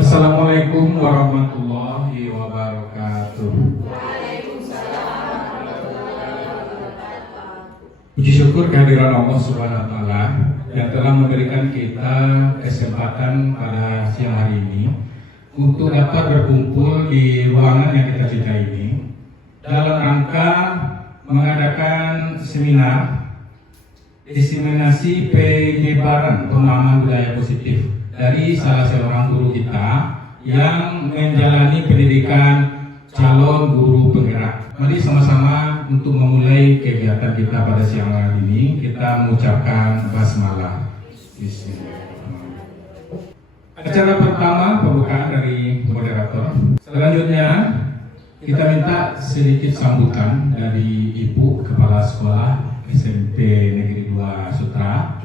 Assalamualaikum warahmatullahi wabarakatuh. Puji syukur kehadiran Allah Subhanahu wa taala yang telah memberikan kita kesempatan pada siang hari ini untuk dapat berkumpul di ruangan yang kita cintai ini dalam rangka mengadakan seminar diseminasi penyebaran pemahaman budaya positif dari salah seorang guru kita yang menjalani pendidikan calon guru penggerak. Mari sama-sama untuk memulai kegiatan kita pada siang hari ini kita mengucapkan basmalah. Bismillahirrahmanirrahim. Acara pertama pembukaan dari moderator. Selanjutnya kita minta sedikit sambutan dari Ibu Kepala Sekolah SMP Negeri 2 Sutra.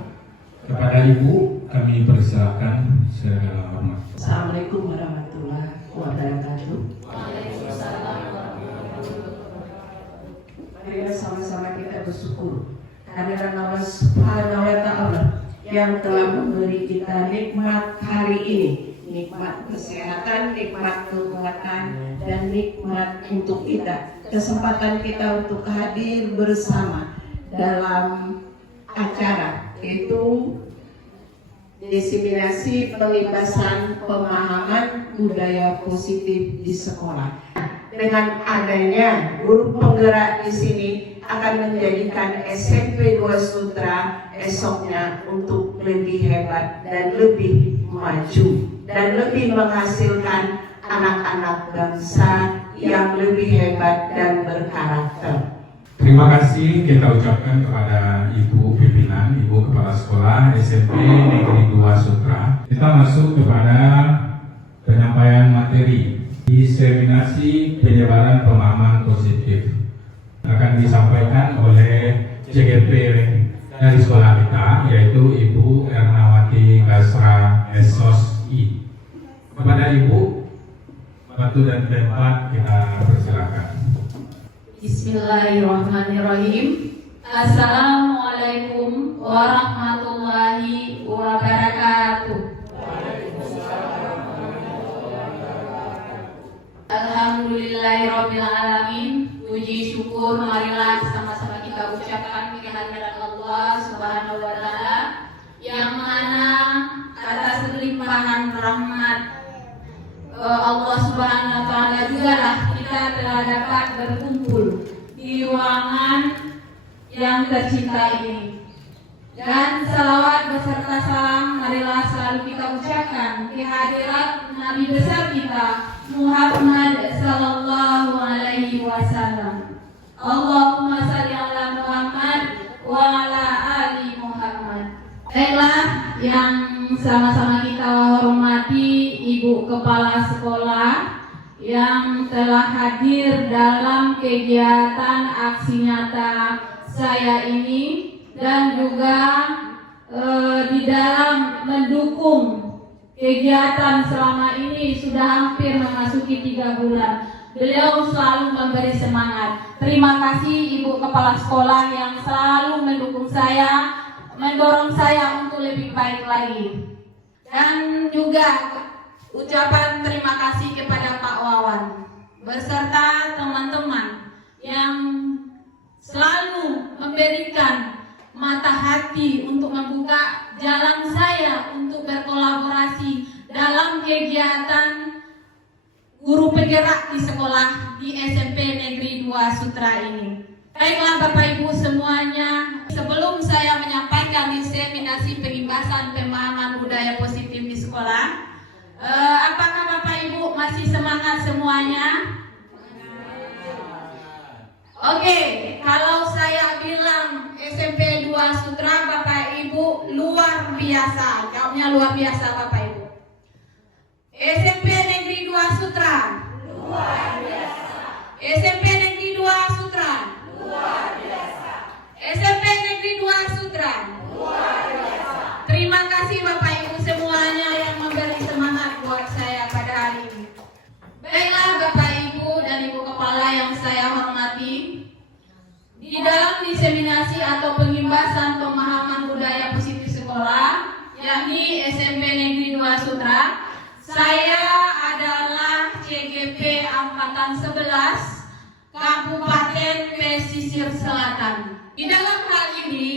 Kepada Ibu kami persilakan segala hormat. Assalamualaikum warahmatullahi wabarakatuh. Waalaikumsalam warahmatullahi wabarakatuh. Mari sama-sama kita bersyukur kehadiran Allah Subhanahu wa taala yang telah memberi kita nikmat hari ini, nikmat kesehatan, nikmat kekuatan, dan nikmat untuk kita, kesempatan kita untuk hadir bersama dalam acara yaitu diseminasi pengibasan pemahaman budaya positif di sekolah. Dengan adanya guru penggerak di sini akan menjadikan SMP 2 Sutra esoknya untuk lebih hebat dan lebih maju dan lebih menghasilkan anak-anak bangsa yang lebih hebat dan berkarakter. Terima kasih kita ucapkan kepada Ibu Pimpinan, Ibu Kepala Sekolah SMP Negeri 2 Sutra. Kita masuk kepada penyampaian materi diseminasi penyebaran pemahaman positif. Akan disampaikan oleh CGP dari sekolah kita, yaitu Ibu Ernawati Gasra SOSI. Kepada Ibu, waktu dan tempat kita persilakan. Bismillahirrahmanirrahim. Assalamualaikum warahmatullahi wabarakatuh. Alhamdulillahirabbil alamin. Puji syukur marilah sama-sama kita ucapkan kehadiran Allah Subhanahu wa taala yang mana atas limpahan rahmat Allah Subhanahu wa taala juga lah kita telah dapat berkumpul di ruangan yang tercinta ini. Dan salawat beserta salam marilah selalu kita ucapkan kehadirat Nabi besar kita Muhammad sallallahu alaihi wasallam. Allahumma shalli ala Muhammad wa ala ali Muhammad. Baiklah, yang sama-sama kita hormati Ibu Kepala Sekolah yang telah hadir dalam kegiatan aksi nyata saya ini dan juga di dalam mendukung kegiatan selama ini sudah hampir memasuki 3 bulan. Beliau selalu memberi semangat. Terima kasih Ibu Kepala Sekolah yang selalu mendukung saya, mendorong saya untuk lebih baik lagi. Dan juga ucapan terima kasih kepada Pak Wawan beserta teman-teman yang selalu memberikan mata hati untuk membuka jalan saya untuk berkolaborasi dalam kegiatan guru penggerak di sekolah di SMP Negeri 2 Sutra ini. Baiklah Bapak Ibu semuanya, sebelum saya menyampaikan diseminasi pengibasan pemahaman budaya positif di sekolah, apakah Bapak Ibu masih semangat semuanya? Oke, kalau saya bilang SMP 2 Sutra, Bapak Ibu luar biasa. Jawabnya luar biasa Bapak Ibu. SMP Negeri 2 Sutra. Luar biasa. SMP Negeri 2 Sutra. Luar biasa. SMP Negeri 2 Sutra. Luar biasa. Terima kasih Bapak Ibu semuanya yang memberi semangat buat saya pada hari ini. Baiklah Bapak Ibu dan Ibu Kepala yang saya hormati, di dalam diseminasi atau pengimbasan pemahaman budaya positif sekolah, yakni SMP Negeri 2 Sutra, saya CGP Angkatan 11 Kabupaten Pesisir Selatan. Di dalam hal ini,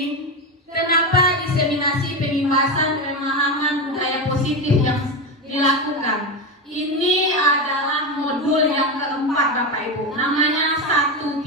kenapa diseminasi penimbasan pemahaman budaya positif yang dilakukan? Ini adalah modul yang keempat Bapak Ibu, namanya 1.4.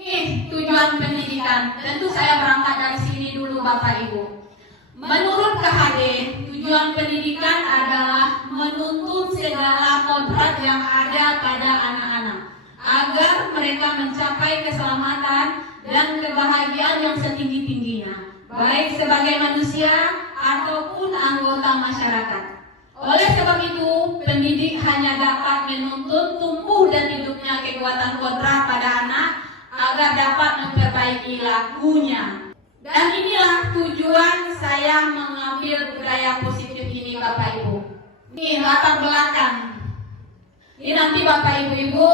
Nih tujuan pendidikan, tentu saya berangkat dari sini dulu Bapak Ibu. Menurut KHD, tujuan pendidikan adalah menuntun segala kodrat yang ada pada anak-anak agar mereka mencapai keselamatan dan kebahagiaan yang setinggi-tingginya, baik sebagai manusia ataupun anggota masyarakat. Oleh sebab itu, pendidik hanya dapat menuntun tumbuh dan hidupnya kekuatan kodrat pada anak agar dapat memperbaiki lakunya. Dan inilah tujuan saya mengambil budaya positif ini Bapak Ibu. Ini latar belakang. Ini nanti Bapak Ibu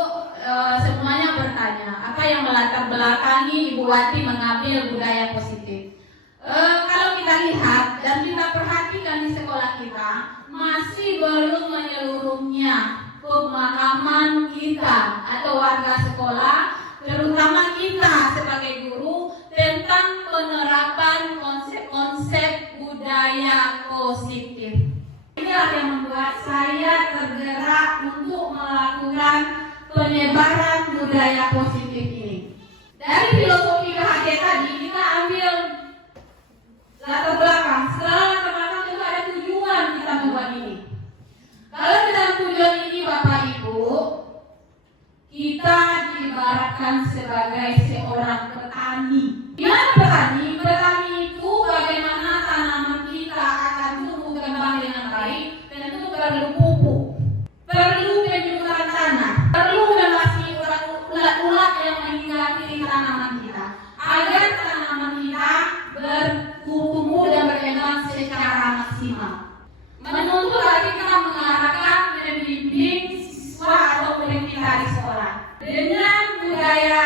semuanya bertanya, apa yang melatar belakangi Ibu Wati mengambil budaya positif? Kalau kita lihat dan kita perhatikan di sekolah kita, masih belum menyeluruhnya pemahaman kita atau warga sekolah, terutama kita sebagai guru, tentang penerapan konsep-konsep budaya positif. Inilah yang membuat saya tergerak untuk melakukan penyebaran budaya positif ini. Dari filosofi KHD tadi kita ambil latar belakang. Setelah latar belakang itu ada tujuan kita membuat ini. Kalau di dalam tujuan ini Bapak Ibu, kita diibaratkan sebagai seorang petani. Gimana petani? Petani itu bagaimana tanaman kita akan tumbuh kembang dengan baik, tentu perlu pupuk, perlu penyusuran tanah, perlu melasi ulat-ulat yang menghinggapi tanaman kita, agar tanaman kita bertumbuh dan berkembang secara maksimal. Menuntut lagi kita mengarahkan membimbing siswa atau murid kita di sekolah dengan budaya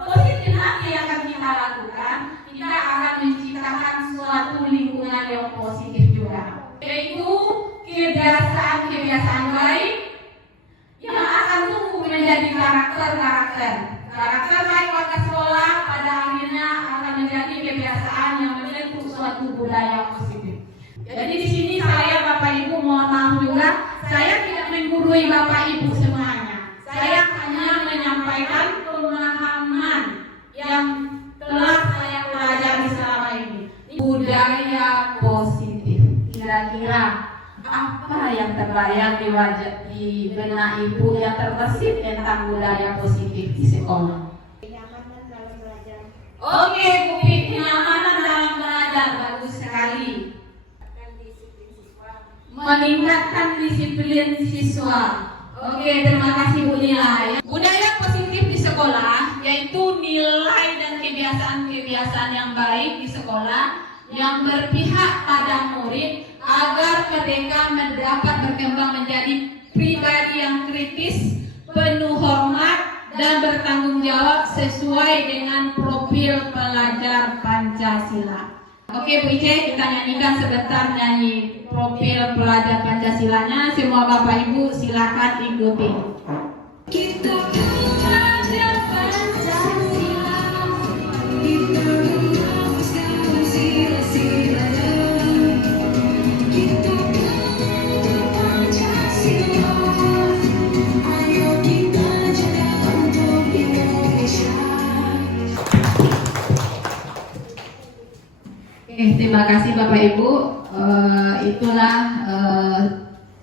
positif nanti yang akan kita lakukan. Kita akan menciptakan suatu lingkungan yang positif juga, yaitu kebiasaan-kebiasaan baik yang akan tumbuh menjadi karakter baik warga sekolah, pada akhirnya akan menjadi kebiasaan yang membentuk suatu budaya positif. Jadi di sini saya Bapak Ibu mohon maaf juga, saya tidak menggurui Bapak Ibu semuanya. Saya hanya menyampaikan pemahaman yang telah saya pelajari selama ini. Budaya positif. Kira-kira apa yang terbayang di wajah di benak Ibu yang terbesit tentang budaya positif di sekolah? Kenyamanan dalam belajar. Oke, Bu Pi, kenyamanan dalam belajar bagus sekali. Meningkatkan disiplin siswa. Oke, terima kasih Bu Nila. Budaya positif di sekolah yaitu nilai dan kebiasaan-kebiasaan yang baik di sekolah yang berpihak pada murid agar mereka dapat berkembang menjadi pribadi yang kritis, penuh hormat dan bertanggung jawab sesuai dengan profil pelajar Pancasila. Oke Bu Ice, kita nyanyikan sebentar nyanyi profil pelajar Pancasilanya. Semua Bapak Ibu silakan ikuti. Kita belajar Pancasila, kita rumuskan sila-silanya. Kita belajar Pancasila, ayo kita jaga untuk Indonesia. Terima kasih Bapak Ibu. Itulah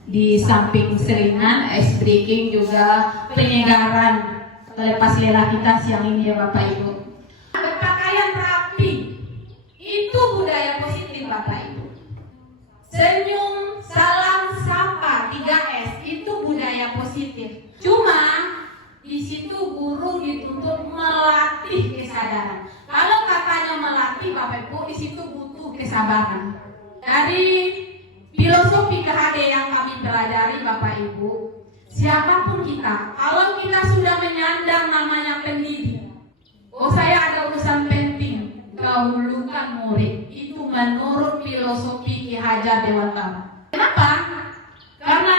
di samping seringan, ice breaking juga penyegaran lepas lelah kita siang ini ya Bapak Ibu. Berpakaian rapi itu budaya positif Bapak Ibu. Senyum, salam, sapa, 3S itu budaya positif. Cuma di situ guru dituntut melatih kesadaran. Kalau katanya melatih Bapak Ibu, di situ butuh kesabaran. Dari filosofi KHD yang kami pelajari Bapak Ibu, siapapun kita, kalau kita sudah menyandang namanya pendidik, oh saya ada urusan penting, dahulukan murid. Itu menurut filosofi Ki Hajar Dewantara. Kenapa? Karena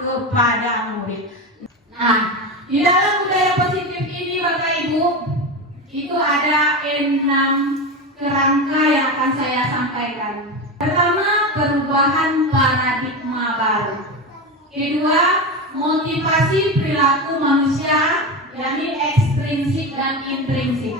kepada murid. Nah, di dalam budaya positif ini Bapak Ibu, itu ada 6 kerangka yang akan saya sampaikan. Pertama, perubahan paradigma baru. Kedua, motivasi perilaku manusia, yakni ekstrinsik dan intrinsik.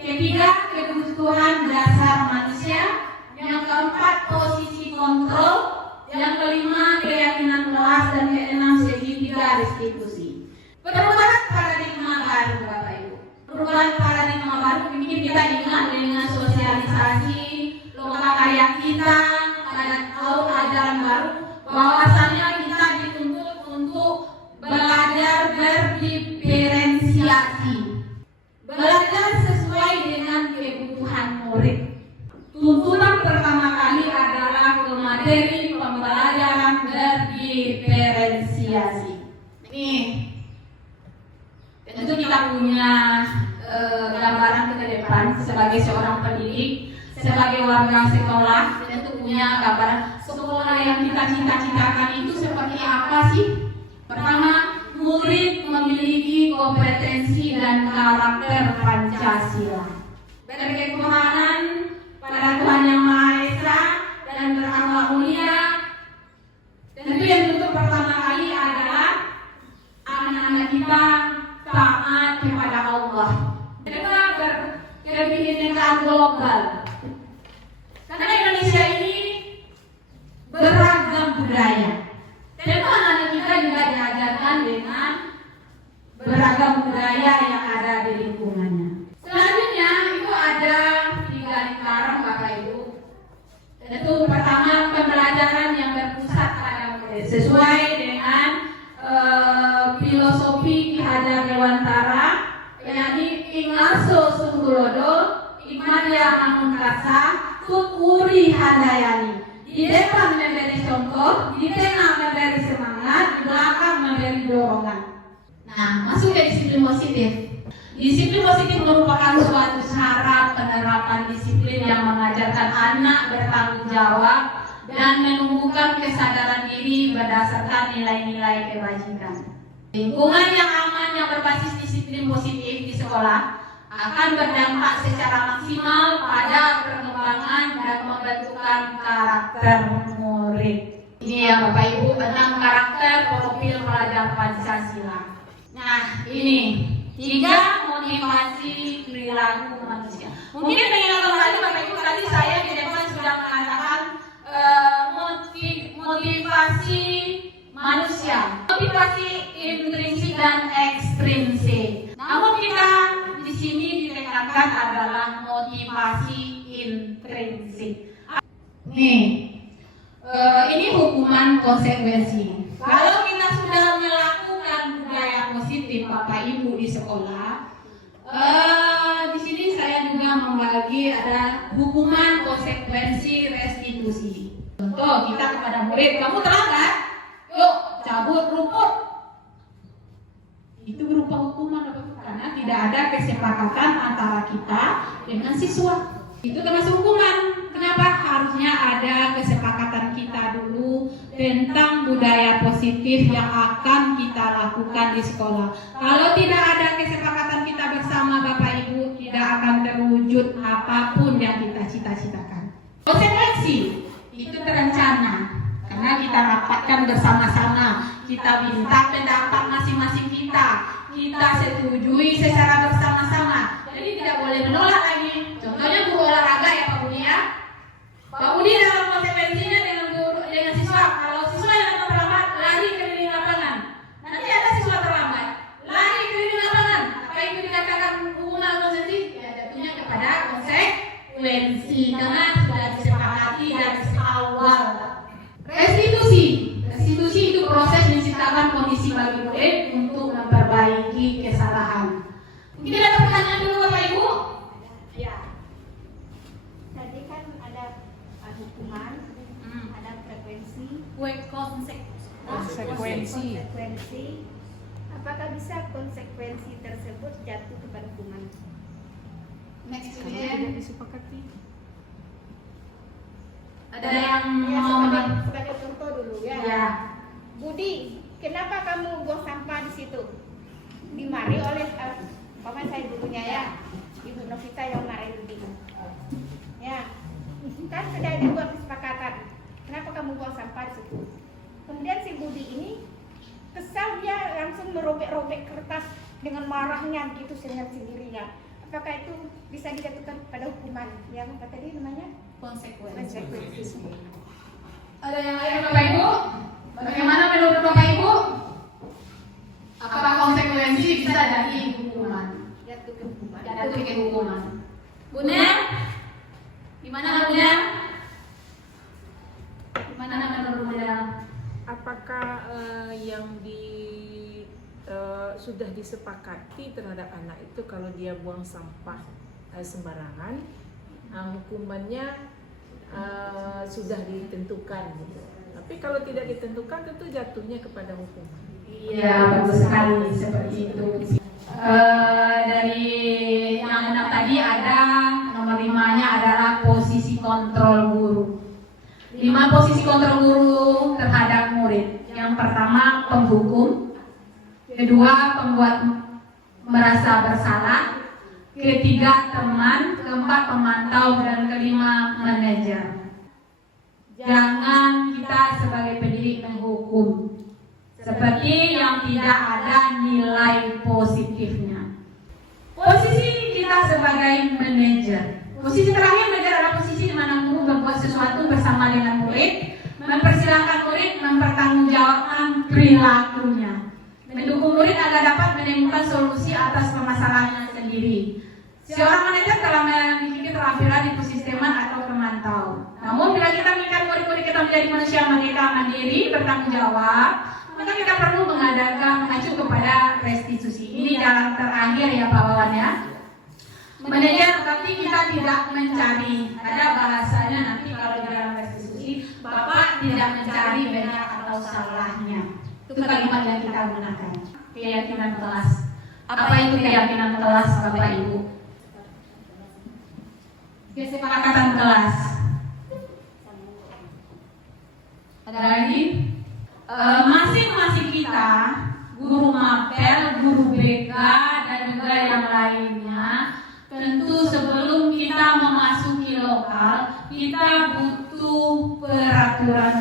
Ketiga, kebutuhan dasar manusia. Yang keempat, posisi kontrol. Yang kelima, keyakinan kelas. Dan keenam, segitiga restitusi. Perubahan paradigma baru Bapak Ibu. Perubahan paradigma baru mungkin kita ingat dengan sosialisasi, lokakarya kita, atau ajaran baru, bahwasannya kita dituntut untuk belajar berdiferensiasi, belajar sesuai dengan kebutuhan murid. Tuntutan pertama kali adalah ke materi pembelajaran berdiferensiasi. Nih, tentu kita punya gambaran ke depan sebagai seorang pendidik, sebagai warga sekolah, tentu punya gambaran sekolah yang kita cita-citakan itu seperti apa sih? Pertama, murid memiliki kompetensi dan karakter Pancasila, berketuhanan pada Tuhan Yang Maha Esa dan berakhlak mulia. Tentu yang untuk pertama kali adalah anak-anak kita taat kepada Allah. Kedua, berkebinekaan global. Karena Indonesia ini beragam budaya. Tentu anak-anak kita juga diajarkan dengan beragam budaya yang ada di lingkungannya. Selanjutnya itu ada 3 lingkaran Bapak Ibu. Tentu pertama, pembelajaran yang berpusat pada murid sesuai dengan filosofi Ki Hajar Dewantara, yakni Ingarso Sunggulodo, Ikmadia Manungkasa, Tuturi Handayani. Di depan memberi contoh, di tengah memberi semangat, di belakang memberi dorongan. Nah, masuk ke disiplin positif. Disiplin positif merupakan suatu cara penerapan disiplin yang mengajarkan anak bertanggung jawab dan menumbuhkan kesadaran diri berdasarkan nilai-nilai kebajikan. Lingkungan yang aman yang berbasis disiplin positif di sekolah akan berdampak secara maksimal pada perkembangan dan pembentukan karakter murid. Ini ya Bapak Ibu tentang karakter profil pelajar Pancasila. Nah, ini 3 motivasi perilaku manusia. Mungkin dengan kembali Bapak Ibu tadi saya di depan sudah mengatakan motivasi manusia, motivasi intrinsik dan ekstrinsik. Namun kita di sini ditekankan adalah motivasi intrinsik. Nih, ini hukuman konsekuensi. Kalau kita sudah melakukan budaya positif Bapak Ibu di sekolah, di sini saya juga membagi ada hukuman konsekuensi restitusi. Contoh kita kepada murid, kamu terlambat, yuk cabut rumput. Itu berupa hukuman karena tidak ada kesepakatan antara kita dengan siswa. Itu termasuk hukuman. Kenapa? Harusnya ada kesepakatan kita dulu tentang budaya positif yang akan kita lakukan di sekolah. Kalau tidak ada kesepakatan kita bersama Bapak Ibu, tidak akan terwujud apapun yang kita cita-citakan. Konsekuensi itu terencana karena kita rapatkan bersama-sama, kita minta pendapat masing-masing kita setujui secara bersama-sama. Jadi tidak boleh menolak lagi. Contohnya guru olahraga ya Pak Budi ya. Pak Budi dalam konsekuensinya dengan siswa, kalau siswa yang terlambat lari keliling lapangan, nanti ada siswa terlambat lari keliling lapangan, apa itu dikatakan hukuman konsekuensi? Ya jatuhnya kepada konsekuensi karena sudah disepakati dari awal. Restitusi itu proses menciptakan kondisi bagi murid untuk memperbaiki kesalahan. Mungkin ada pertanyaan dulu Bapak Ibu? Ya. Tadi kan ada hukuman, ada frekuensi, konsekuensi. Apakah bisa konsekuensi tersebut jatuh kepada hukuman? Next student. Disepakati. Ada yang Ya, mau sebagai contoh dulu ya. Ya. Budi, kenapa kamu buang sampah di situ? Dimari oleh paman saya dulunya ya, Ibu Novita yang marahin Budi. Ya, kan sudah dibuat kesepakatan. Kenapa kamu buang sampah di situ? Kemudian si Budi ini kesal, dia langsung merobek-robek kertas dengan marahnya gitu dengan sendirinya. Apakah itu bisa dijatuhkan pada hukuman yang apa tadi namanya? Konsekuensi. Ada yang lain Bapak Ibu? Bagaimana menurut Bapak Ibu? Apakah konsekuensi bisa jadi hukuman? Jatuh ke hukuman. Jatuh ke hukuman. Bunda? Gimana Bunda? Gimana menurut Bunda? Apakah yang sudah disepakati terhadap anak itu kalau dia buang sampah sembarangan, hukumannya sudah ditentukan gitu. Tapi kalau tidak ditentukan tentu jatuhnya kepada hukuman. Iya, bagus sekali seperti itu. Dari yang enam tadi ada nomor 5-nya adalah posisi kontrol guru. 5 posisi kontrol guru terhadap murid. Yang pertama penghukum, kedua pembuat merasa bersalah, ketiga teman, keempat pemantau, dan kelima manajer. Jangan kita sebagai pendidik menghukum seperti yang tidak ada nilai positifnya. Posisi kita sebagai manajer, posisi terakhir manajer adalah posisi di mana guru berbuat sesuatu bersama dengan murid, mempersilahkan murid mempertanggungjawabkan perilakunya, mendukung murid agar dapat menemukan solusi atas permasalahannya sendiri. Seorang manajer telah memiliki keterampilan di posisi teman atau pemantau. Namun bila kita menginginkan murid-murid kita menjadi manusia merdeka, mandiri, bertanggung jawab, maka kita perlu mengacu kepada restitusi. Ini jalan terakhir ya Pak Wawan ya. Manajer, tapi kita tidak mencari. Ada bahasanya nanti kalau di dalam restitusi, Bapak tidak mencari benar atau salahnya. Itu kalimat yang kita gunakan. Keyakinan kelas. Apa itu keyakinan kelas Bapak Ibu? Kesepakatan kelas. Ada lagi? Masing-masing kita, guru mapel, guru BK, dan juga yang lainnya, tentu sebelum kita memasuki lokal, kita butuh peraturan,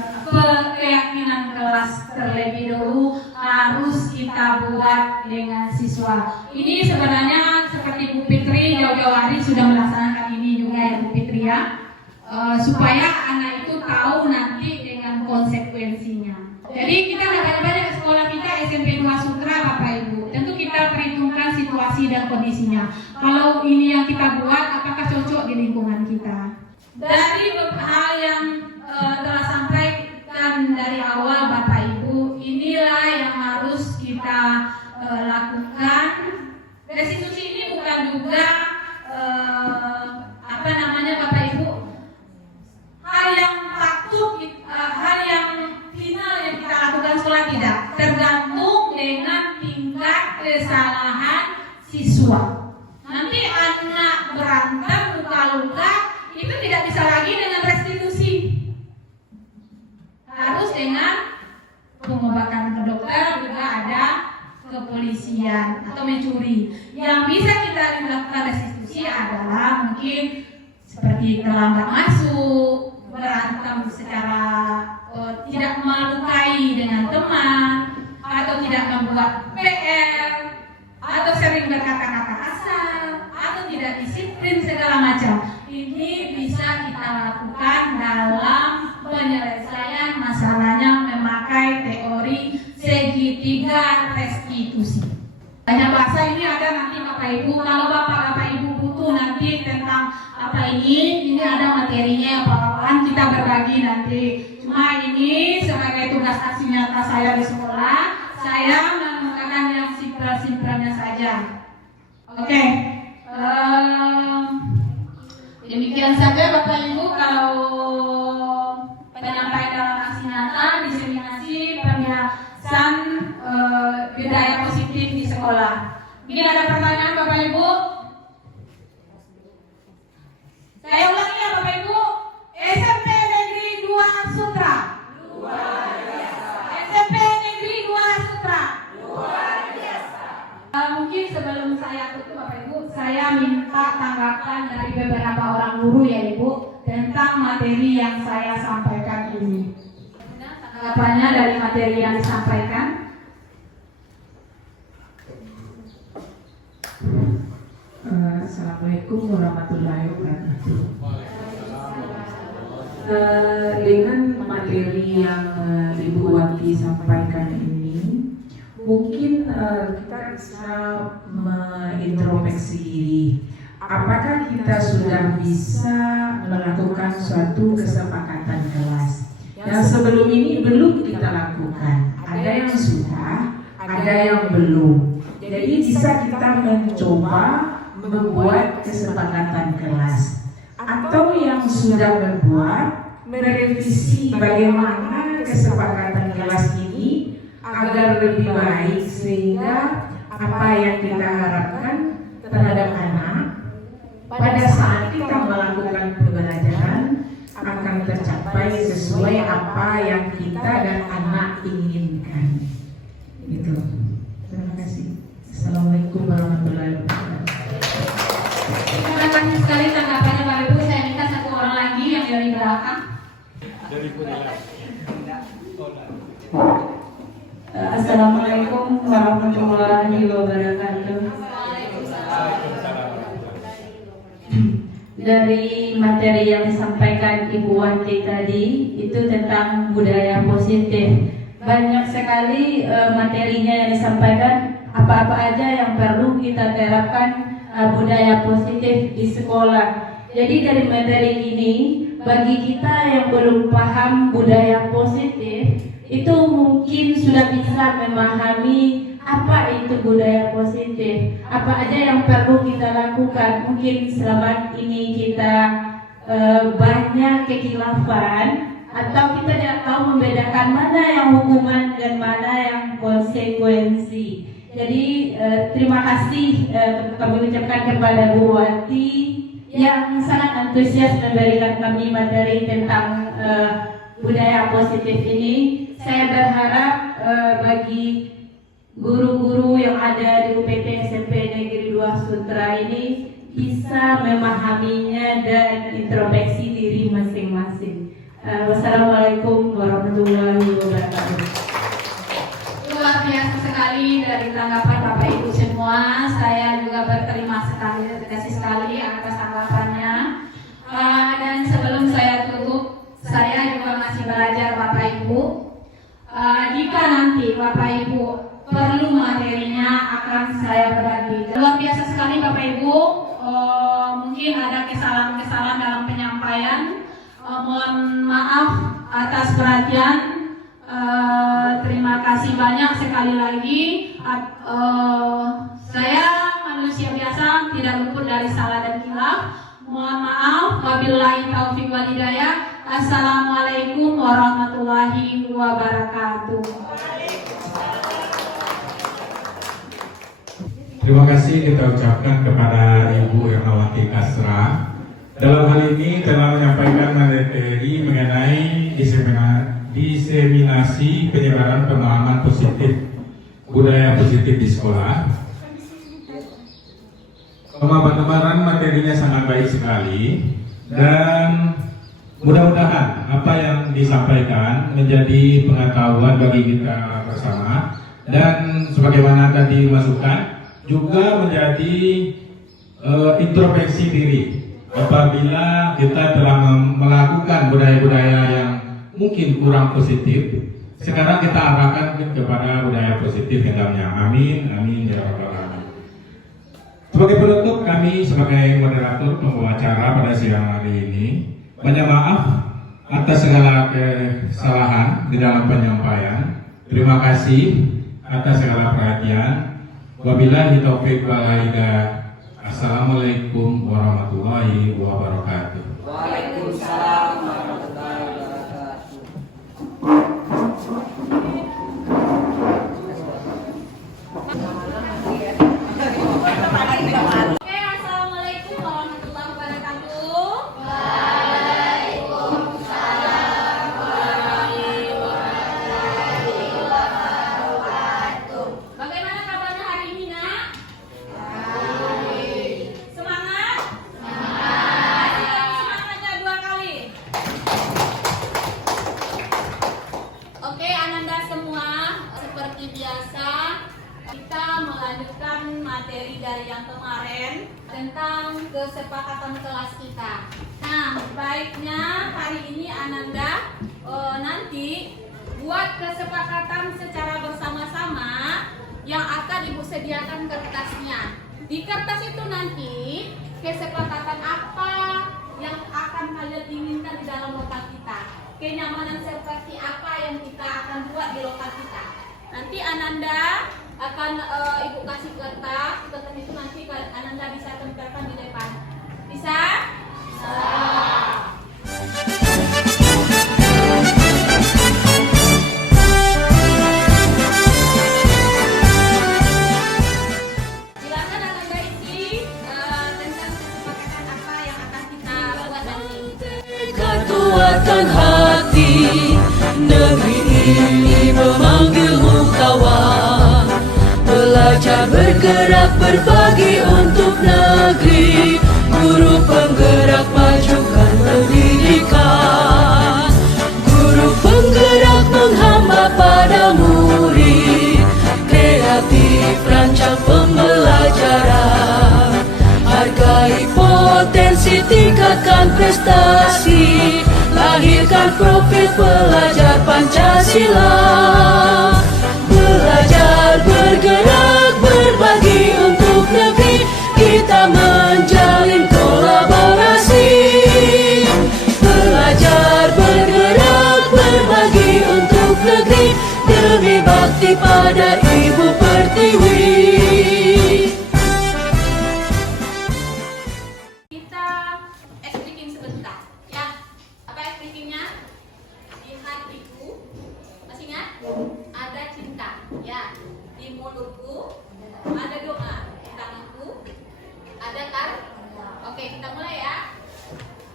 keyakinan kelas terlebih dahulu harus kita buat dengan siswa. Ini sebenarnya seperti Bu Fitri jauh-jauh hari sudah melaksanakan ini juga ya Bu Fitri ya, supaya anak itu tahu nanti dengan konsekuensinya. Jadi kita banyak-banyak ke sekolah kita SMP 2 Sutra Bapak Ibu. Tentu kita perhitungkan situasi dan kondisinya. Kalau ini yang kita buat, apakah cocok di lingkungan kita? Dari hal yang telah sampaikan dari awal Bapak Ibu, inilah yang harus kita lakukan. Restitusi ini bukan juga Bapak Ibu, hal yang patut, hal yang final yang kita lakukan sekolah tidak, tergantung dengan tingkat kesalahan siswa. Nanti anak berantem luka-luka itu tidak bisa lagi dengan restitusi, harus dengan pengobatan ke dokter, juga ada kepolisian atau mencuri. Yang bisa kita lakukan restitusi adalah mungkin seperti terlambat masuk, berantem secara tidak melukai dengan teman, atau tidak membuat PR, atau sering berkata-kata kasar, atau tidak disiplin segala macam. Ini bisa kita lakukan dalam penyelesaian masalahnya memakai teori segitiga restitusi. Banyak bahasa ini ada nanti Bapak Ibu. Kalau Bapak Ibu butuh nanti tentang apa ini ada materinya Pak Wawan, kita berbagi nanti. Cuma ini sebagai tugas aksi nyata saya di sekolah, saya menggunakan yang simpel-simpelnya saja. Oke. Demikian saja Bapak Ibu, kalau penyampaian dalam aksi nyata, diseminasi pembiasan budaya positif di sekolah. Mungkin ada pertanyaan Bapak Ibu? Saya ulangi ya Bapak Ibu, SMP Negeri 2 Sutra. SMP saya minta tanggapan dari beberapa orang guru ya Ibu tentang materi yang saya sampaikan ini. Tanggapannya dari materi yang disampaikan. Assalamualaikum warahmatullahi wabarakatuh. Dengan materi yang Ibu Wati sampaikan ini, mungkin kita bisa mengintrospeksi diri. Apakah kita sudah bisa melakukan suatu kesepakatan kelas yang sebelum ini belum kita lakukan? Ada yang sudah, ada yang belum. Jadi bisa kita mencoba membuat kesepakatan kelas, atau yang sudah membuat merevisi bagaimana kesepakatan kelas ini agar lebih baik, sehingga apa yang kita harapkan terhadap anak pada saat kita melakukan pembelajaran akan tercapai sesuai apa yang kita dan anak inginkan. Gitu. Terima kasih. Assalamualaikum warahmatullahi wabarakatuh. Terima kasih sekali tanggapannya Bapak Ibu. Saya minta satu orang lagi yang dari belakang. Assalamualaikum warahmatullahi wabarakatuh. Dari materi yang disampaikan Ibu Wanti tadi itu tentang budaya positif. Banyak sekali materinya yang disampaikan, apa-apa aja yang perlu kita terapkan budaya positif di sekolah. Jadi dari materi ini, bagi kita yang belum paham budaya positif, itu mungkin sudah bisa memahami apa itu budaya positif, apa aja yang perlu kita lakukan. Mungkin selama ini kita banyak kekhilafan, atau kita tidak tahu membedakan mana yang hukuman dan mana yang konsekuensi. Jadi terima kasih kami ucapkan kepada Bu Wati yang sangat antusias memberikan kami materi tentang budaya positif ini. Saya berharap bagi guru-guru yang ada di UPT SMP Negeri 2 Sutra ini bisa memahaminya dan introspeksi diri masing-masing. Wassalamualaikum warahmatullahi wabarakatuh. Luar biasa sekali dari tanggapan Bapak Ibu semua. Saya juga berterima kasih sekali atas tanggapannya. Dan sebelum saya tutup, saya juga masih belajar Bapak Ibu. Jika nanti Bapak Ibu perlu materinya akan saya berbagi. Luar biasa sekali Bapak Ibu. Mungkin ada kesalahan-kesalahan dalam penyampaian. Mohon maaf atas perhatian. Terima kasih banyak sekali lagi. Saya manusia biasa, tidak luput dari salah dan khilaf. Mohon maaf. Wabillahi taufiq wal hidayah. Assalamualaikum warahmatullahi wabarakatuh. Terima kasih kita ucapkan kepada Ibu Ernawati Kasra. Dalam hal ini telah menyampaikan materi mengenai diseminasi penyebaran pemahaman positif, budaya positif di sekolah. Pemaparan materinya sangat baik sekali, dan mudah-mudahan apa yang disampaikan menjadi pengetahuan bagi kita bersama, dan sebagaimana tadi dimasukkan juga menjadi introspeksi diri apabila kita telah melakukan budaya-budaya yang mungkin kurang positif. Sekarang kita arahkan kepada budaya positif yang dalamnya. Amin, amin ya rabbal alamin. Sebagai penutup, kami sebagai moderator pembawa acara pada siang hari ini, banyak maaf atas segala kesalahan di dalam penyampaian. Terima kasih atas segala perhatian. Wabillahi taufiq wal hidayah. Assalamualaikum warahmatullahi wabarakatuh. Waalaikumsalam warahmatullahi wabarakatuh. Oke, assalamualaikum warahmatullahi wabarakatuh. Bagaimana kabarnya hari ini, Nak? seperti biasa kita melanjutkan materi dari yang kemarin tentang kesepakatan kelas kita. Nah, baiknya hari ini Ananda nanti buat kesepakatan secara bersama-sama yang akan Ibu sediakan kertasnya. Di kertas itu nanti kesepakatan apa yang akan kalian inginkan di dalam lokal kita. Kenyamanan seperti apa yang kita akan buat di lokal kita. Nanti Ananda akan Ibu kasih kertas itu nanti Ananda bisa tempelkan di depan. Bisa? Bisa. Silakan Ananda isi tentang kesepakatan apa yang akan kita buat nanti. Kekuatan hati negeri ini memanggilmu kawan, belajar bergerak berbagi untuk negeri, guru penggerak majukan pendidikan, guru penggerak menghamba pada murid, kreatif rancang pembelajaran, hargai potensi tingkatkan prestasi, lahirkan profil pelajar Pancasila, belajar bergerak berbagi untuk negeri, kita menjalin kolaborasi, belajar bergerak berbagi untuk negeri, demi bakti pada Ibu Pertiwi. Kita expliking sebentar, ya. Apa explakingnya? Di hatiku, masih ingat? Ada cinta, ya. Di mulutku ada doa, di tanganku ada Oke, kita mulai ya.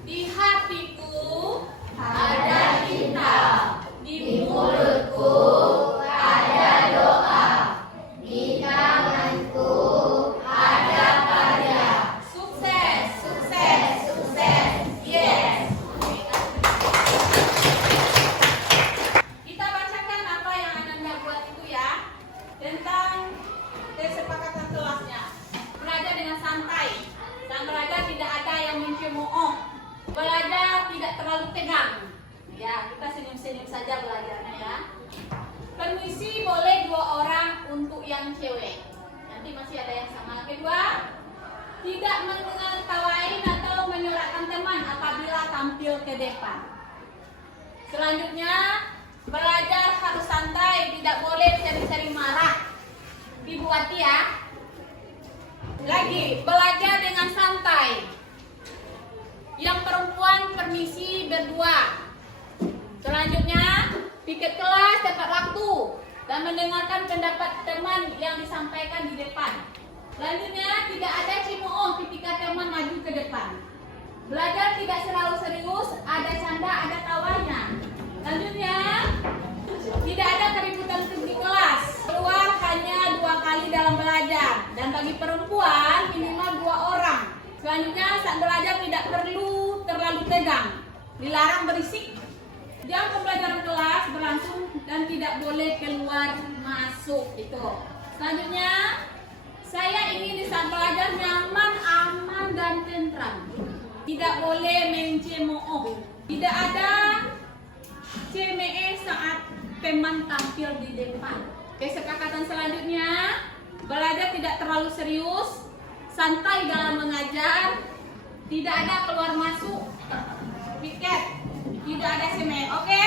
Di hatiku ada cinta, di mulutku ada doa, di tanganku ada karya. Sukses, sukses, sukses. Yes. Kita bacakan apa yang Ananda buat itu ya. Tentang kesepakatan kelasnya. Belajar dengan santai. Dan belajar tidak ada yang mencemooh. Belajar tidak terlalu tegang. Ya, kita senyum-senyum saja belajarnya ya. Permisi boleh 2 orang untuk yang cewek. Nanti masih ada yang sama. Kedua, tidak menertawain atau menyorakkan teman apabila tampil ke depan. Selanjutnya, belajar harus santai, tidak boleh sering-sering marah. Ibu hati ya. Lagi, belajar dengan santai. Yang perempuan permisi berdua. Selanjutnya, piket kelas tepat waktu dan mendengarkan pendapat teman yang disampaikan di depan. Selanjutnya, tidak ada cemooh ketika teman maju ke depan. Belajar tidak selalu serius, ada canda, ada tawanya. Selanjutnya, tidak ada keributan di kelas. Keluar hanya 2 kali dalam belajar. Dan bagi perempuan minimal 2 orang. Selanjutnya, saat belajar tidak perlu terlalu tegang. Dilarang berisik. Jam pembelajaran kelas berlangsung dan tidak boleh keluar masuk. Itu. Selanjutnya, saya ingin di saat belajar nyaman, aman, dan tentram. Tidak boleh mencemooh. Tidak ada CME saat teman tampil di depan. Kesepakatan selanjutnya, belajar tidak terlalu serius, santai dalam mengajar, tidak ada keluar masuk, piket, tidak ada CME. Oke?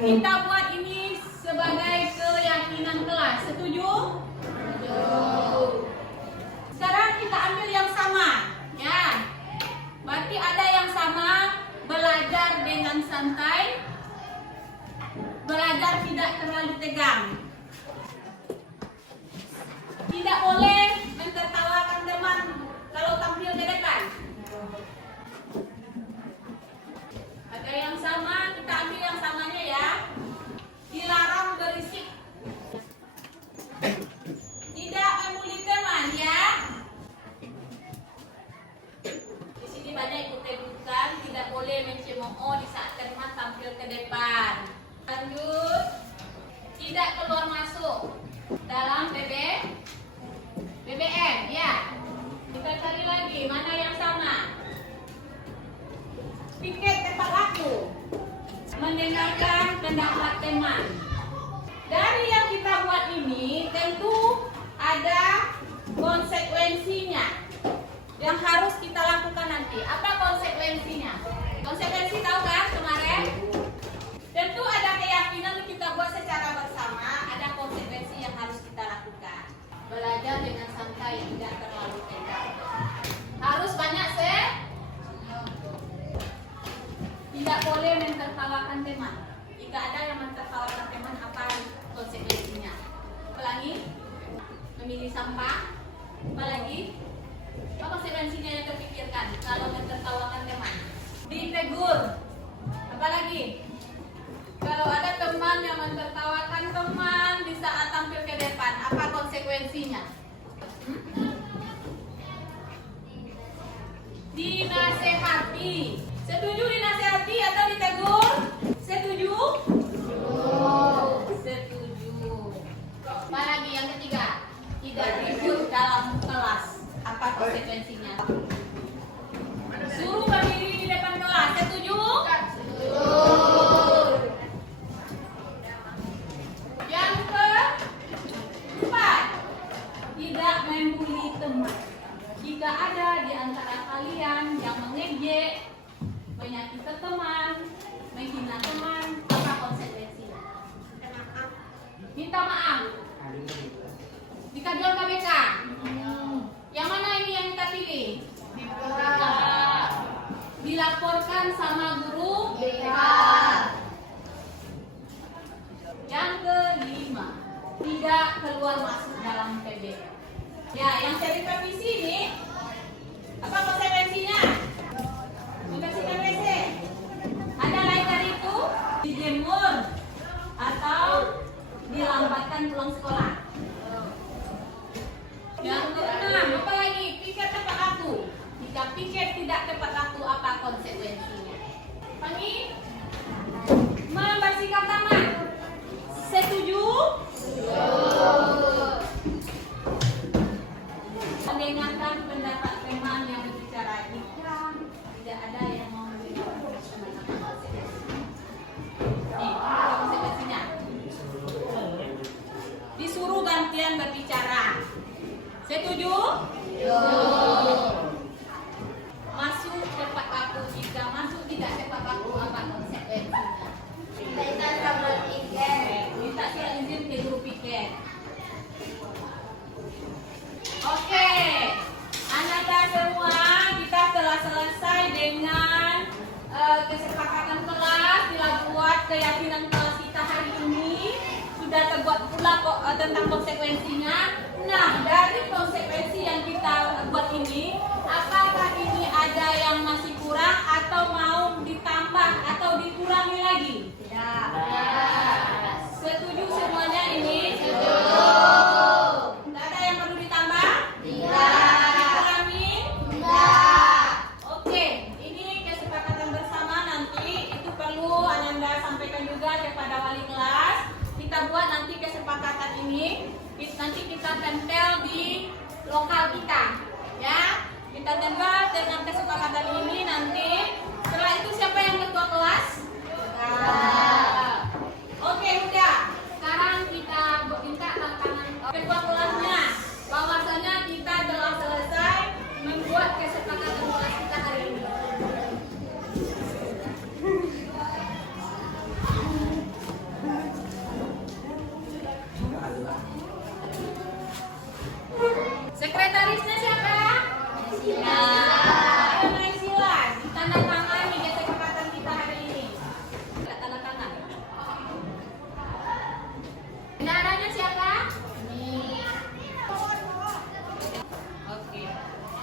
Kita buat ini sebagai keyakinan kelas. Setuju? Setuju. Sekarang kita ambil yang sama, ya. Berarti ada yang sama, belajar dengan santai, belajar tidak terlalu tegang. Tidak boleh mentertawakan teman kalau tampil di depan. Ada yang sama, kita ambil yang samanya ya. Dilarang berisik. dalam BBM, ya. Kita cari lagi mana yang sama. Piket tepat waktu. Mendengarkan pendapat teman. Dari yang kita buat ini tentu ada konsekuensinya yang harus kita lakukan nanti. Apa konsekuensinya? Konsekuensi tahu kan kemarin? Tentu ada keyakinan kita buat secara bersama, ada konsekuensi yang harus kita lakukan. Belajar dengan santai, tidak terlalu tegang. Harus banyak tidak boleh mentertawakan teman. Jika ada yang mentertawakan teman, apa konsekuensinya? Apalagi memilih sampah. Apalagi apa konsekuensinya yang terpikirkan kalau mentertawakan teman? Ditegur. Apalagi kalau ada teman yang mentertawakan teman di saat tampil ke depan, apa konsekuensinya? Dinasehati. Setuju dinasehati atau ditegur? Setuju? Setuju. Apalagi yang ketiga, tidak ribut dalam kelas. Apa konsekuensinya? Suruh berdiri di depan kelas. Setuju? Setuju. Yang keempat, tidak membuli teman. Jika ada di antara kalian yang mengejek, menyakiti teman, menghina teman, apa konsekuensinya? Minta maaf. Dikajuan KBK. Yang mana ini yang kita pilih? Dilaporkan sama guru BK. Yang kelima, tidak keluar masuk dalam PB. Ya, yang saya revisi ini, apa konsekuensinya? Membersihkan WC. Ada lain dari itu? Dijemur atau dilambatkan pulang sekolah. Yang keenam, apa lagi? Piket tepat waktu. Jika piket tidak tepat waktu, apa konsekuensinya? Pagi, membersihkan taman. Setuju? Mendengarkan pendapat teman yang berbicara. Jika tidak ada yang mau mendengarkan pendapat konsekuensi. Nih, apa konsekuensinya? Disuruh gantian berbicara. Setuju? Masuk tepat waktu. Jika masuk tidak tepat waktu, apa konsekuensinya? Minta surat izin. Minta surat izin ke guru piket. Oke, Anda semua, kita telah selesai dengan kesepakatan kelas. Telah buat keyakinan kelas kita hari ini. Sudah terbuat pula tentang konsekuensinya. Nah, dari konsekuensi yang kita buat ini, apakah ini ada yang masih kurang atau mau ditambah atau dikurangi lagi? Tidak. Setuju semuanya ini? Setuju. Tidak ada yang perlu ditambah? Tidak. Dikurangi? Tidak. Oke, ini kesepakatan bersama nanti. Itu perlu Ananda sampaikan juga kepada wali kelas. Kita buat nanti kesepakatan ini. Nanti kita tempel di lokal kita, ya. Kita tempel dengan kesepakatan ini nanti. Setelah itu siapa yang ketua kelas? Oke, udah. Sekarang kita minta tantangan ketua kelasnya. Bahwasanya kita telah selesai membuat kesepakatan kelas kita hari ini. Sekretarisnya siapa? Naysila. Ayo Naysila, tanda tangan di kesepakatan kita hari ini. Tanda tangan. Bendaharanya siapa? Oke.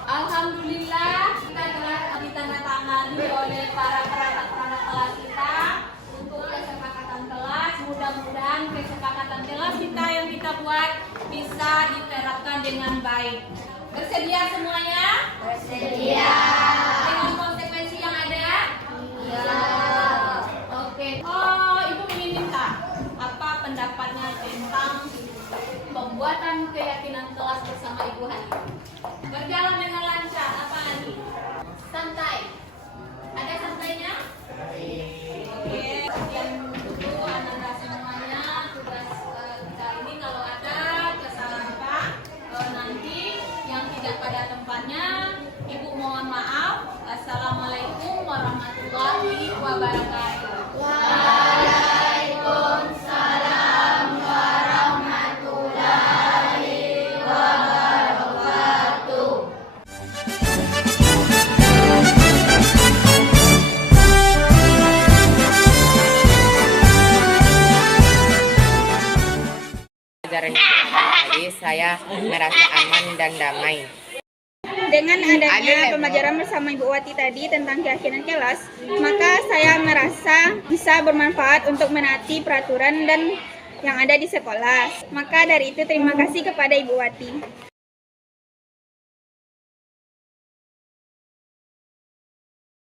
Alhamdulillah kita telah ditandatangani oleh para perangkat kelas kita untuk kesepakatan kelas. Mudah-mudahan kesepakatan kelas kita yang kita buat bisa diterapkan dengan baik. Bersedia semuanya? Bersedia. Dengan konsekuensi yang ada? Iya. Oke. Oh, Ibu ingin minta apa pendapatnya tentang pembuatan keyakinan kelas bersama Ibu Hani. Berjalan dengan lancar, apa Hani? Santai. Ada santainya? Oke, sekian dulu anak-anak semuanya. Tugas kita ini kalau ada kesalahan nanti yang tidak pada tempatnya, Ibu mohon maaf. Assalamualaikum warahmatullahi wabarakatuh. Waalaikumsalam warahmatullahi wabarakatuh. Pelajaran tadi saya merasa aman dan damai. Dengan adanya pembelajaran bersama Ibu Wati tadi tentang keyakinan kelas, maka saya merasa bisa bermanfaat untuk menaati peraturan dan yang ada di sekolah. Maka dari itu terima kasih kepada Ibu Wati.